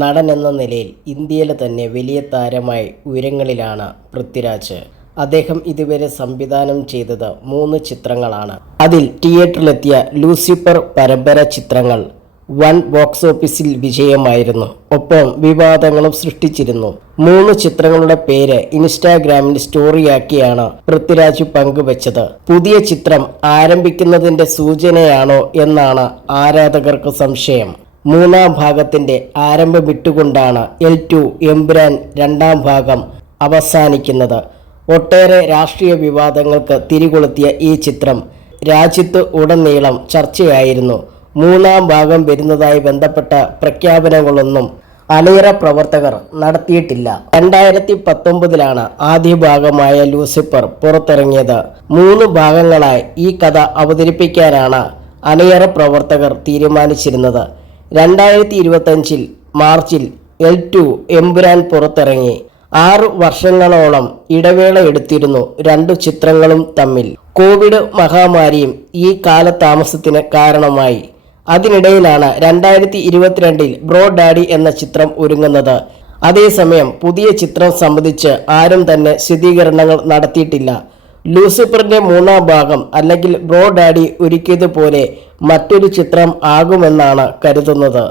നടൻ എന്ന നിലയിൽ ഇന്ത്യയിലെ തന്നെ വലിയ താരമായി ഉയരങ്ങളിലാണ് പൃഥ്വിരാജ്. അദ്ദേഹം ഇതുവരെ സംവിധാനം ചെയ്തത് മൂന്ന് ചിത്രങ്ങളാണ്. അതിൽ തിയേറ്ററിലെത്തിയ ലൂസിഫർ പരമ്പര ചിത്രങ്ങൾ വൺ ബോക്സ് ഓഫീസിൽ വിജയമായിരുന്നു. ഒപ്പം വിവാദങ്ങളും സൃഷ്ടിച്ചിരുന്നു. മൂന്ന് ചിത്രങ്ങളുടെ പേര് ഇൻസ്റ്റാഗ്രാമിൽ സ്റ്റോറിയാക്കിയാണ് പൃഥ്വിരാജ് പങ്കുവച്ചത്. പുതിയ ചിത്രം ആരംഭിക്കുന്നതിന്റെ സൂചനയാണോ എന്നാണ് ആരാധകർക്ക് സംശയം. മൂന്നാം ഭാഗത്തിന്റെ ആരംഭമിട്ടുകൊണ്ടാണ് എൽ ടു എംബ്രാൻ രണ്ടാം ഭാഗം അവസാനിക്കുന്നത്. ഒട്ടേറെ രാഷ്ട്രീയ വിവാദങ്ങൾക്ക് തിരികൊളുത്തിയ ഈ ചിത്രം രാജ്യത്ത് ഉടനീളം ചർച്ചയായിരുന്നു. മൂന്നാം ഭാഗം വരുന്നതായി ബന്ധപ്പെട്ട പ്രഖ്യാപനങ്ങളൊന്നും അണിയറ പ്രവർത്തകർ നടത്തിയിട്ടില്ല. രണ്ടായിരത്തി പത്തൊമ്പതിലാണ് ആദ്യ ഭാഗമായ ലൂസിഫർ പുറത്തിറങ്ങിയത്. മൂന്ന് ഭാഗങ്ങളായി ഈ കഥ അവതരിപ്പിക്കാനാണ് അണിയറ പ്രവർത്തകർ തീരുമാനിച്ചിരുന്നത്. രണ്ടായിരത്തി ഇരുപത്തഞ്ചിൽ മാർച്ചിൽ എൽ ടു എമ്പുരാൻ പുറത്തിറങ്ങി. ആറു വർഷങ്ങളോളം ഇടവേള എടുത്തിരുന്നു രണ്ടു ചിത്രങ്ങളും തമ്മിൽ. കോവിഡ് മഹാമാരിയും ഈ കാലതാമസത്തിന് കാരണമായി. അതിനിടയിലാണ് രണ്ടായിരത്തി ഇരുപത്തിരണ്ടിൽ ബ്രോ ഡാഡി എന്ന ചിത്രം ഒരുങ്ങുന്നത്. അതേസമയം പുതിയ ചിത്രം സംബന്ധിച്ച് ആരും തന്നെ സ്ഥിരീകരണങ്ങൾ നടത്തിയിട്ടില്ല. ലൂസിഫറിന്റെ മൂന്നാം ഭാഗം അല്ലെങ്കിൽ ബ്രോ ഡാഡി ഒരുക്കിയതുപോലെ മറ്റൊരു ചിത്രം ആകുമെന്നാണ് കരുതുന്നത്.